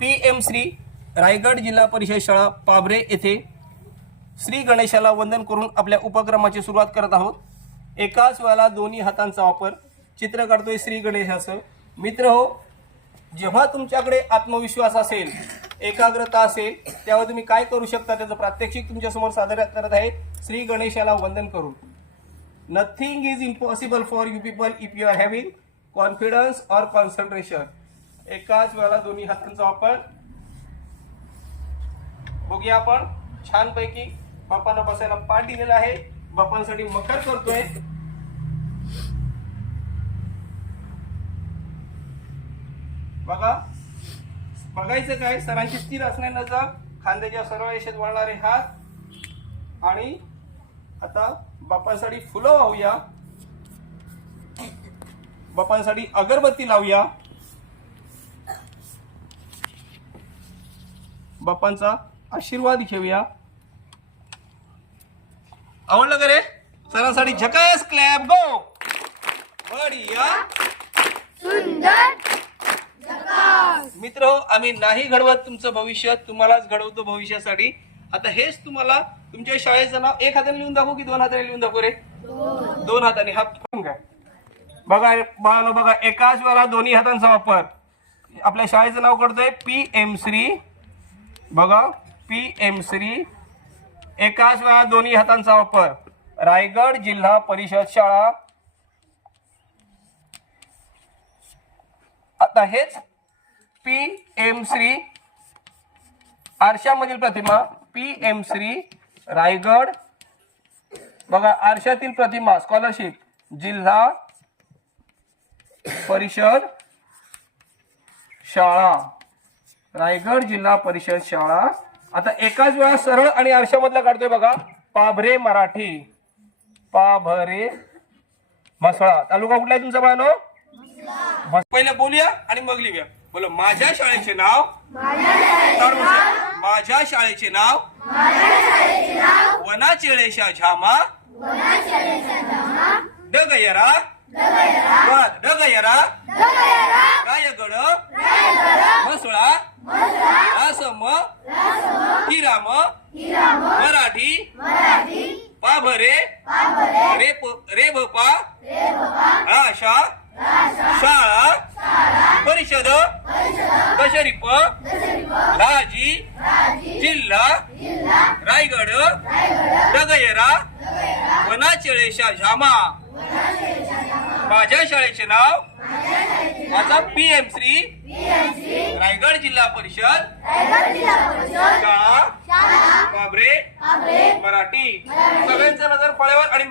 PM Shri Raigad जिल्हा परिषद शाळा पाभरे येथे श्री गणेशाला वंदन करून आपल्या उपक्रमाची सुरुवात करत आहोत। एकाच वेळेला दोन्ही हातांचा वापर, चित्र काढतोय श्री गणेशाचं। मित्र हो, जेव्हा तुमच्याकडे आत्मविश्वास असेल, एकाग्रता असेल, तेव्हा तुम्ही काय करू शकता त्याचं प्रात्यक्षिक तुमच्या समोर सादर करत आहे श्री गणेशाला वंदन करून। Nothing is impossible for you people if you are having confidence और कॉन्सन्ट्रेशन। एकाच वेळेला दोन्ही हातांचा वापर। बघूया आपण छानपैकी बापांना बसायला पाठ दिलेला आहे, बापांसाठी मखर करतोय। बघा, बघायचं काय, सरांची स्थिर असणारी नजर, खांद्याच्या सरळ रेषेत वळणारे हात। आणि आता बापांसाठी फुलं वाहूया, बापांसाठी अगरबत्ती लावूया, बापांचा आशीर्वाद घेऊया। आवडलं का रे? सरांसाठी झकास क्लॅप गो। बढिया, सुंदर, मित्र हो, आम्ही नाही घडवत तुमचं भविष्य, तुम्हालाच घडवतो भविष्यासाठी। आता हेच तुम्हाला तुमच्या शाळेचं नाव एक हाताने लिहून दाखवू की दोन हाताने लिहून दाखवू रे? दोन हाताने। हात काय बघा बाळांनो, बघा एकाच वेळेला दोन्ही हातांचा वापर। आपल्या शाळेचं नाव करतोय PM श्री। बघा, PM श्री, एकाच वेळा दोन्ही हातांचा वापर, रायगड जिल्हा परिषद शाळा। आता हेच PM श्री, आरशामधील प्रतिमा PM श्री रायगड। बघा, आरशातील प्रतिमा स्कॉलरशिप जिल्हा परिषद शाळा, रायगड जिल्हा परिषद शाळा। आता एकाच वेळा सरळ आणि आरशामधला काढतोय बघा, पाभरे मराठी, पाभरे म्हसळा। तालुका कुठला आहे तुमचा बाळांनो? पहिले बोलूया आणि मग लिहूया। बोलो, माझ्या शाळेचे नाव, माझ्या शाळेचे नाव वनाचेळेशा झामा डगयरा डगयरा रायगड म्हसळा आसम हिराम मराठी पाभरे रेभपा आशा शाळा परिषद दशरीप राजी जिल्हा रायगड डगयरा वनाचेळेशा झामा। माझ्या शाळेचे नाव, माझा PM श्री रायगड जिल्हा परिषद शाळा पाभरे मराठी। सगळ्यांचं नजर फळ्यावर आणि